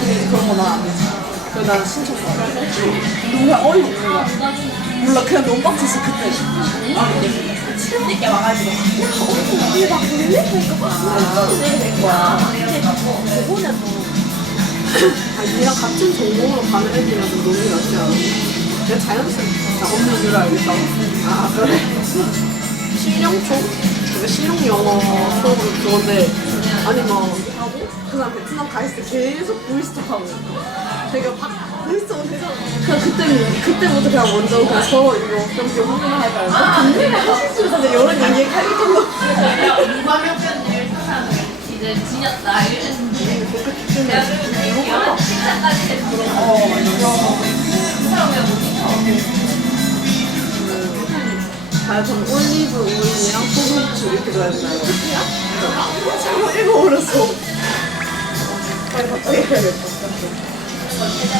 근데 그런 거는 안 되지 그래서 나는 신청했어 너무 어이가 없는 거야 몰라 그냥 너무 빡쳤어 그때 늦게 와가지고 이게 막 밀리니까 막된 거야 저번에도 아 얘랑 같은 전공으로 가는 애들이랑 좀 논리 낫지 않아? 내가 자연스럽게 나 없는 이유를 알겠다고? 아 그래? 실용초? 그게 실용 영어 수업으로 그건데 아니 뭐 하고 그 사람 베트남 가 있을 때 계속 보이스톡하고 되게 막 보이스톡 되잖아 그냥 그때, 그때부터 그냥 먼저 그냥 서로 이거 좀 교훈을 할까요? 근데 하실 수 있는데 이런 얘기 하기 좀 무관명편들 사람을 이제 지녔다 이랬는데 내가 그래서 진짜까지 해서 그런 거그 사람 왜못 지켜 아, 전 올리브 오일이랑 소금후추 이렇게 되나요? 잠깐 읽어버렸어. 빨리 갑자기 해야겠다.